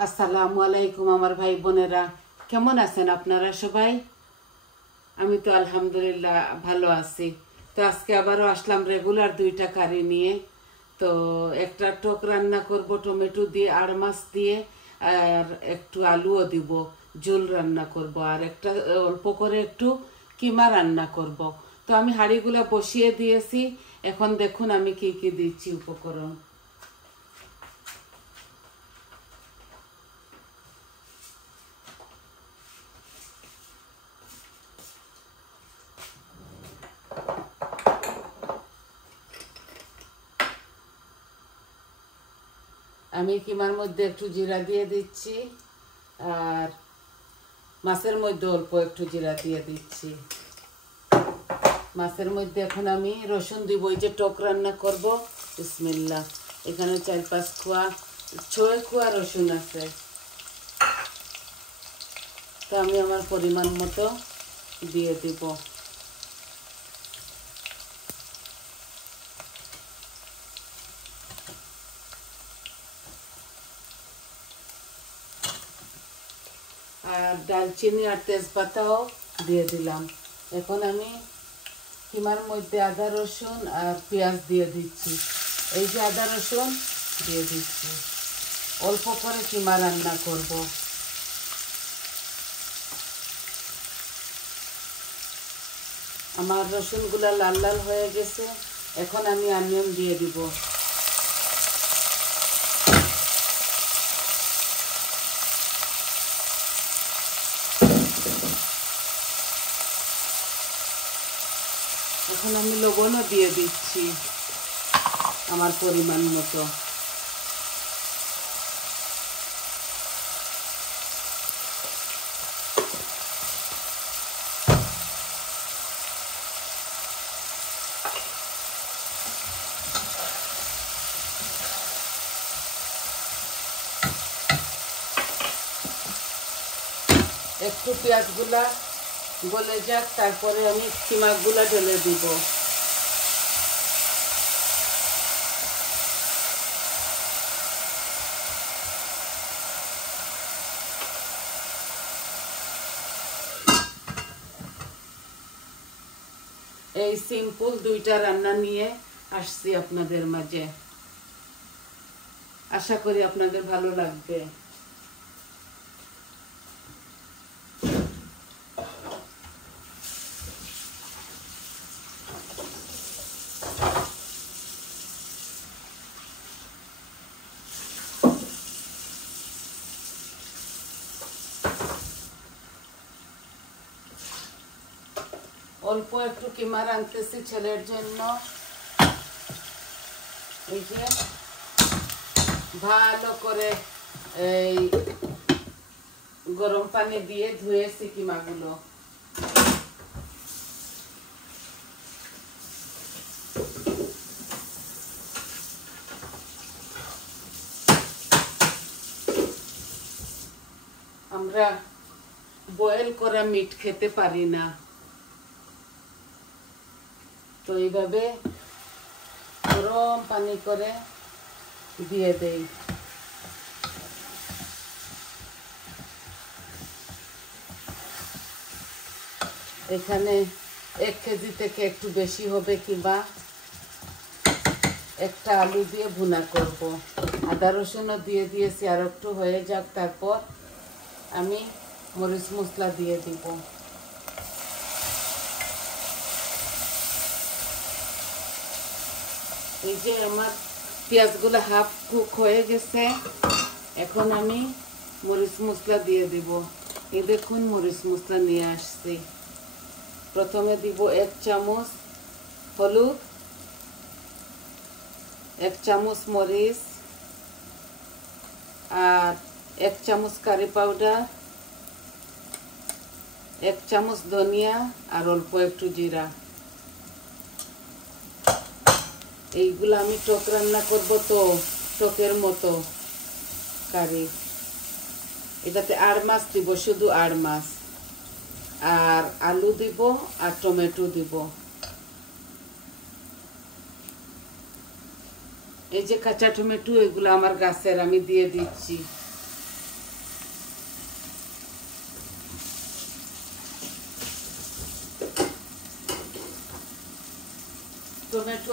আসসালামু আলাইকুম আমার ভাই বোনেরা, কেমন আছেন আপনারা সবাই? আমি তো আলহামদুলিল্লাহ ভালো আছি। তো আজকে আবারও আসলাম রেগুলার দুইটা কারি নিয়ে। তো একটা টক রান্না করব টমেটো দিয়ে, আর মাছ দিয়ে, আর একটু আলুও দিব, ঝোল রান্না করব, আর একটা অল্প করে একটু কিমা রান্না করব। তো আমি হাঁড়িগুলা বসিয়ে দিয়েছি। এখন দেখুন আমি কি কি দিচ্ছি উপকরণ। আমি কিমার মধ্যে একটু জিরা দিয়ে দিচ্ছি, আর মাছের মধ্যে অল্প একটু জিরা দিয়ে দিচ্ছি। মাছের মধ্যে এখন আমি রসুন দিব, ওই যে টক রান্না করব। বিসমিল্লাহ। এখানে 4-5 কোয়া 6 কোয়া রসুন আছে। তো আমি আমার পরিমাণ মতো দিয়ে দিব। আর দালচিনি আর তেজপাতাও দিয়ে দিলাম। এখন আমি কিমার মধ্যে আদা রসুন আর পেঁয়াজ দিয়ে দিচ্ছি। এই যে আদা রসুন দিয়ে দিচ্ছি। অল্প করে কিমা রান্না করব। আমার রসুনগুলা লাল লাল হয়ে গেছে। এখন আমি অনিয়ন দিয়ে দিব। এখন আমি লবণও দিয়ে দিচ্ছি আমার পরিমাণ মতো। একটু পেঁয়াজগুলা গলে যাক, তারপরে আমি কিমাগুলা ঢেলে দিব। এই সিম্পল দুইটা রান্না নিয়ে আসছি আপনাদের মাঝে। আশা করি আপনাদের ভালো লাগবে। অল্প একটু কিমা রাঁধতেছি ছেলের জন্য। এই যে ভালো করে এই গরম পানি দিয়ে ধুয়েছি কিমাগুলো। আমরা বয়েল করা মিট খেতে পারি না, তো এইভাবে গরম পানি করে দিয়ে দেই। এখানে 1 কেজি থেকে একটু বেশি হবে, কিংবা একটা আলু দিয়ে ভুনা করব। আদা রসুনও দিয়ে দিয়েছি, আর একটু হয়ে যাক, তারপর আমি মরিচ মশলা দিয়ে দিব। এই যে আমার পেঁয়াজগুলো হাফ কুক হয়ে গেছে। এখন আমি মরিচ মশলা দিয়ে দিব। এই দেখুন মরিচ মশলা নিয়ে আসছি। প্রথমে দিব 1 চামচ হলুদ, 1 চামচ মরিচ, আর 1 চামচ কারি পাউডার, 1 চামচ ধনিয়া, আর অল্প একটু জিরা। এইগুলো আমি টক রান্না করব, তো টকের মতো কারি। এটাতে আর মাছ দিব, শুধু আর মাছ, আর আলু দিব, আর টমেটো দিব। এই যে কাঁচা টমেটো, এগুলো আমার গাছের, আমি দিয়ে দিচ্ছি।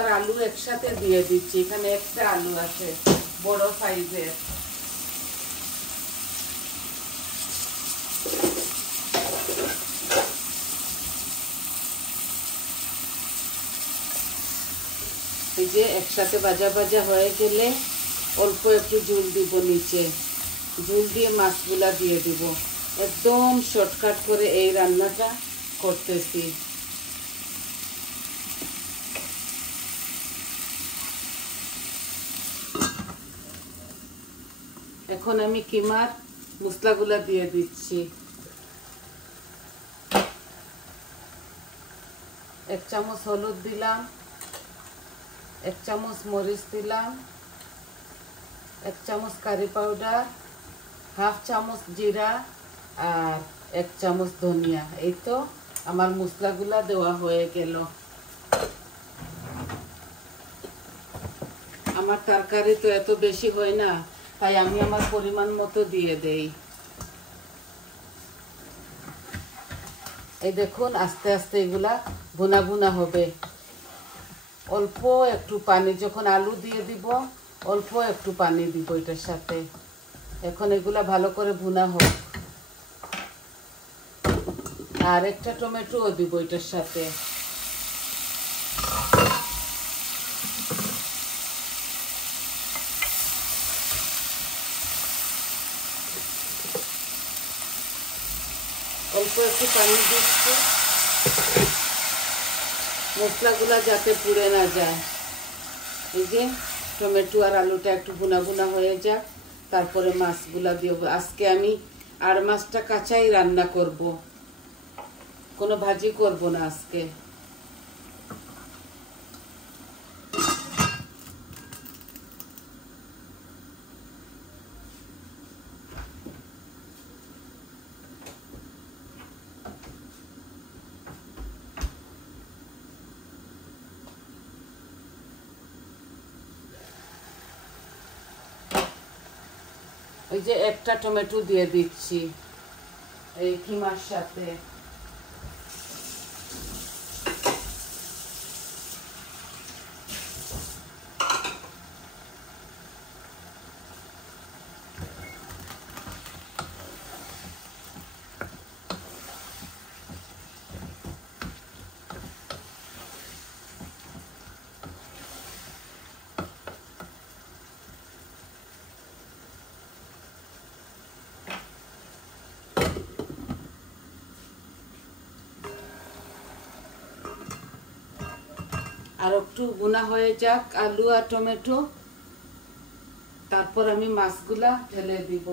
আর আলু একসাথে দিয়ে দিচ্ছি। এখানে একটা আলু আছে বড় সাইজের। এই যে একসাথে ভাজা ভাজা হয়ে গেলে অল্প একটু ঝোল দিব, নিচে ঝোল দিয়ে মাছগুলা দিয়ে দিব। একদম শর্টকাট করে এই রান্নাটা করতেছি। এখন আমি কিমার মশলাগুলা দিয়ে দিচ্ছি। 1 চামচ হলুদ দিলাম, 1 চামচ মরিচ দিলাম, 1 চামচ কারি পাউডার, 1/2 চামচ জিরা আর 1 চামচ ধনিয়া। এই তো আমার মশলাগুলা দেওয়া হয়ে গেল। আমার তরকারি তো এত বেশি হয় না, তাই আমি আমার পরিমাণ মতো দিয়ে দেই। এই দেখুন আস্তে আস্তে এগুলা ভুনা ভুনা হবে। অল্প একটু পানি, যখন আলু দিয়ে দিব অল্প একটু পানি দিব এটার সাথে। এখন এগুলা ভালো করে ভুনা হোক। আর একটা টমেটোও দিব এটার সাথে। অল্প একটু পানি দিচ্ছি, মশলাগুলা যাতে পুড়ে না যায়। এই যে টমেটো আর আলুটা একটু ভুনা ভুনা হয়ে যাক, তারপরে মাছগুলা দিয়ে। আজকে আমি আর মাছটা কাঁচাই রান্না করব, কোনো ভাজি করব না আজকে। ওই যে একটা টমেটো দিয়ে দিচ্ছি এই কিমার সাথে। আর একটু ভুনা হয়ে যাক আলু আর টমেটো, তারপর আমি মাছগুলা ঢেলে দিব।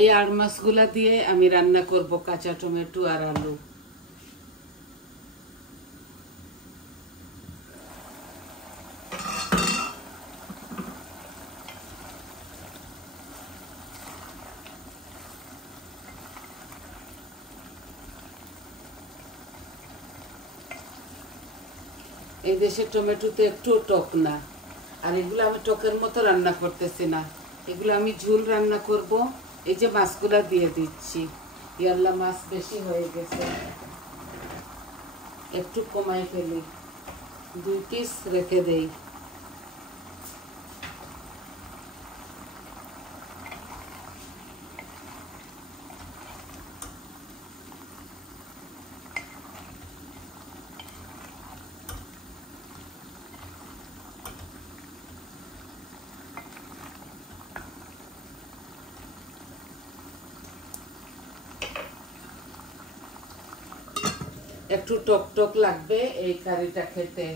এই আর মাছগুলা দিয়ে আমি রান্না করব কাঁচা টমেটো আর আলু। এই দেশের টমেটো তো একটু টক না, আর এগুলো আমি টকের মতো রান্না করতেছি না, এগুলো আমি ঝোল রান্না করব। এই যে মাছগুলা দিয়ে দিচ্ছি। ইয়াল্লা মাছ বেশি হয়ে গেছে, একটু কমাই ফেলি, 2 পিস রেখে দেই। একটু টক টক লাগবে এই কারিটা খেতে।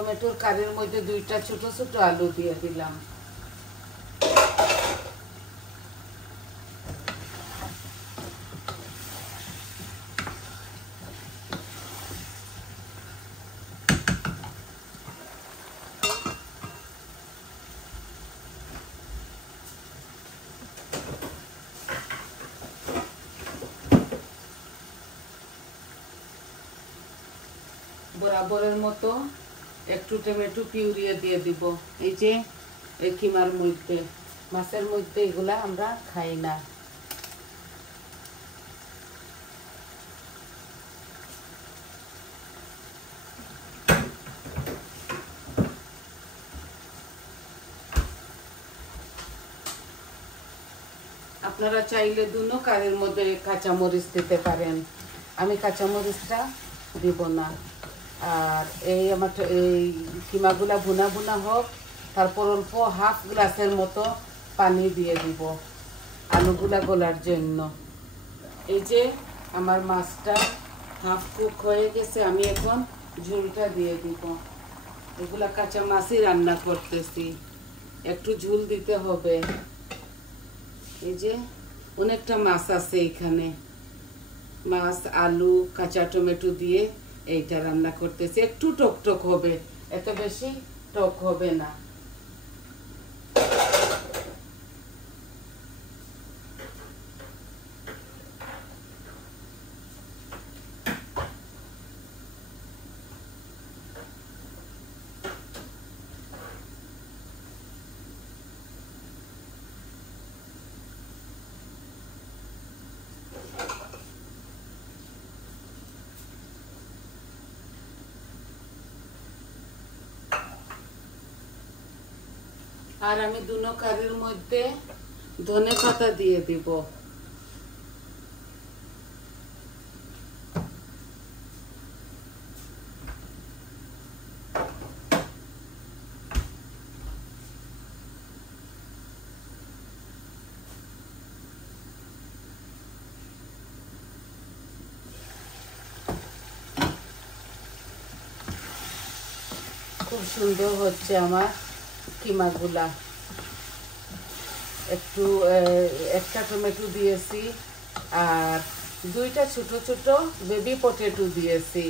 টমেটোর কারির মধ্যে 2টা ছোট ছোট আলু দিয়ে দিলাম। বরাবরের মতো একটু টমেটো পিউরিয়ে দিয়ে দিব। এই যে এই কিমার মধ্যে, মাছের মধ্যে এগুলা আমরা খাই না। আপনারা চাইলে দুনো কারির মধ্যে কাঁচামরিচ দিতে পারেন, আমি কাঁচামরিচটা দিব না। আর এই আমার এই কিমাগুলা ভুনা ভুনা হোক, তারপর অল্প হাফ গ্লাসের মতো পানি দিয়ে দিব আলুগুলা গলার জন্য। এই যে আমার মাছটা হাফ কুক হয়ে গেছে, আমি এখন ঝোলটা দিয়ে দিব। এগুলা কাঁচা মাছই রান্না করতেছি, একটু ঝোল দিতে হবে। এই যে অনেকটা মাছ আছে এখানে, মাছ আলু কাঁচা টমেটো দিয়ে এইটা রান্না করতেছি। একটু টক টক হবে, এত বেশি টক হবে না। আর আমি দুনো কারির মধ্যে ধনে পাতা দিয়ে দিব। খুব সুন্দর হচ্ছে আমার কিমাগুলা। একটু একটা টমেটো দিয়েছি আর 2টা ছোট ছোট বেবি পটেটো দিয়েছি।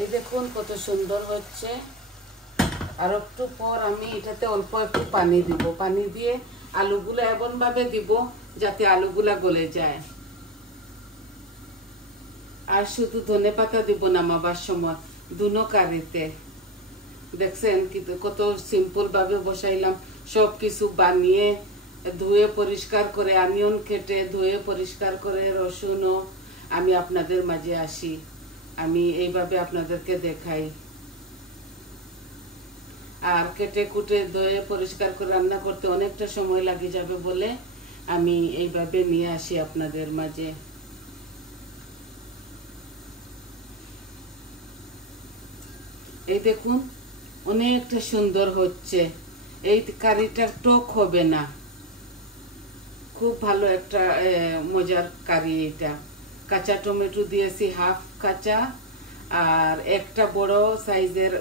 এই দেখুন কত সুন্দর হচ্ছে। আর একটু পর আমি এটাতে অল্প একটু পানি দিব, পানি দিয়ে আলুগুলা এমন ভাবে দিব যাতে আলুগুলা গলে যায়। আর শুধু ধনে পাতা দিব নামাবার সময় দুনো কারিতে। দেখছেন কত সিম্পল ভাবে বসাইলাম, সব কিছু বানিয়ে ধুয়ে পরিষ্কার করে, অনিয়ন কেটে ধুয়ে পরিষ্কার করে, রসুনও আমি আপনাদের মাঝে আসি, আমি এইভাবে আপনাদেরকে দেখাই। আর কেটে কুটে ধুয়ে পরিষ্কার করে রান্না করতে অনেকটা সময় লাগে যাবে বলে আমি এইভাবে নিয়ে আসি আপনাদের মাঝে। এই দেখুন অনেকটা সুন্দর হচ্ছে। এই কারিটা টক হবে না, খুব ভালো একটা মজার কারি এটা। কাঁচা টমেটো দিয়েছি হাফ কাঁচা, আর একটা বড় সাইজের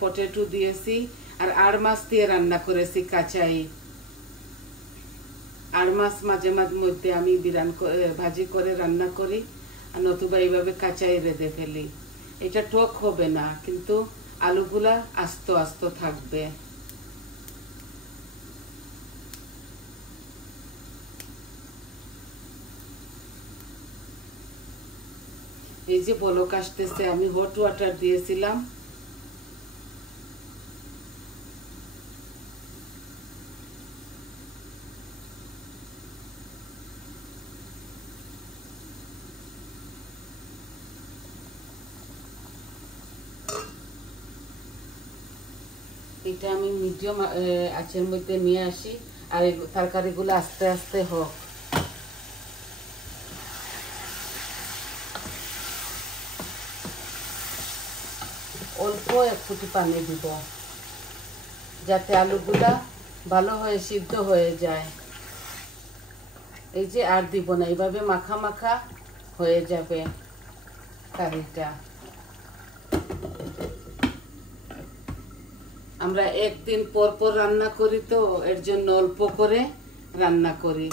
পটেটো দিয়েছি, আর আড় মাছ দিয়ে রান্না করেছি কাঁচাই। আড় মাছ মাঝে মাঝে মধ্যে আমি ভাজি করে রান্না করি, আর নতুবা এইভাবে কাঁচাই রেঁধে ফেলি। এটা টক হবে না, কিন্তু আলুগুলা আস্ত আস্ত থাকবে। এই যে বলক আসতেছে, আমি হট ওয়াটার দিয়েছিলাম। এটা আমি মিডিয়াম আঁচের মধ্যে নিয়ে আসি, আর এই তরকারিগুলো আস্তে আস্তে হোক। অল্প এক ফুটি পানি দিব যাতে আলুগুলা ভালো হয়ে সিদ্ধ হয়ে যায়। এই যে আর দিব না, এইভাবে মাখা মাখা হয়ে যাবে কারিটা। আমরা একদিন পর পর রান্না করি, তো এর জন্য অল্প করে রান্না করি।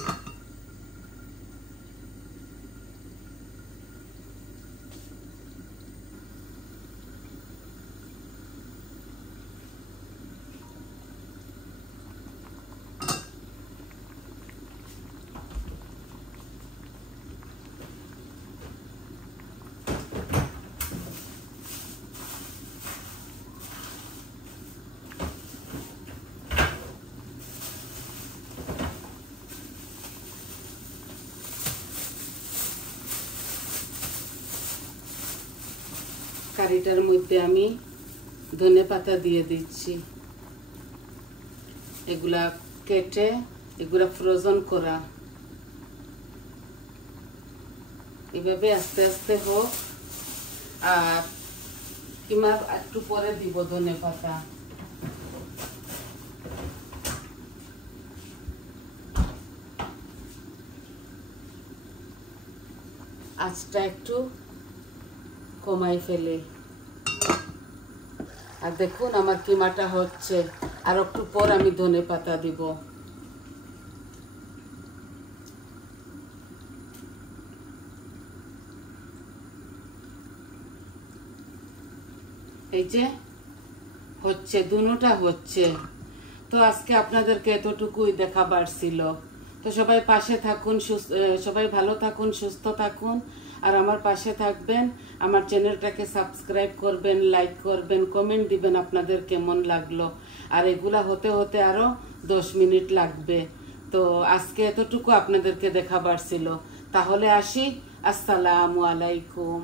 কারিটার মধ্যে আমি ধনেপাতা দিয়ে দিচ্ছি। এগুলা কেটে এগুলা ফ্রোজন করা। এভাবে আস্তে আস্তে হোক, আর কিমা একটু পরে দিব ধনেপাতা। আঁচটা একটু কমাই ফেলে। আর দেখুন আমার কিমাটা হচ্ছে, আর একটু পর আমি ধনেপাতা দিব। এই যে হচ্ছে, দুটোটা হচ্ছে। তো আজকে আপনাদেরকে এতটুকুই দেখাবার ছিল। তো সবাই পাশে থাকুন, সবাই ভালো থাকুন, সুস্থ থাকুন, আর আমার পাশে থাকবেন। আমার চ্যানেলটাকে সাবস্ক্রাইব করবেন, লাইক করবেন, কমেন্ট দিবেন আপনাদের কেমন লাগলো। আর এগুলা হতে হতে আরো 10 মিনিট লাগবে। তো আজকে এতটুকু আপনাদেরকে দেখাবার ছিল। তাহলে আসি, আসসালামু আলাইকুম।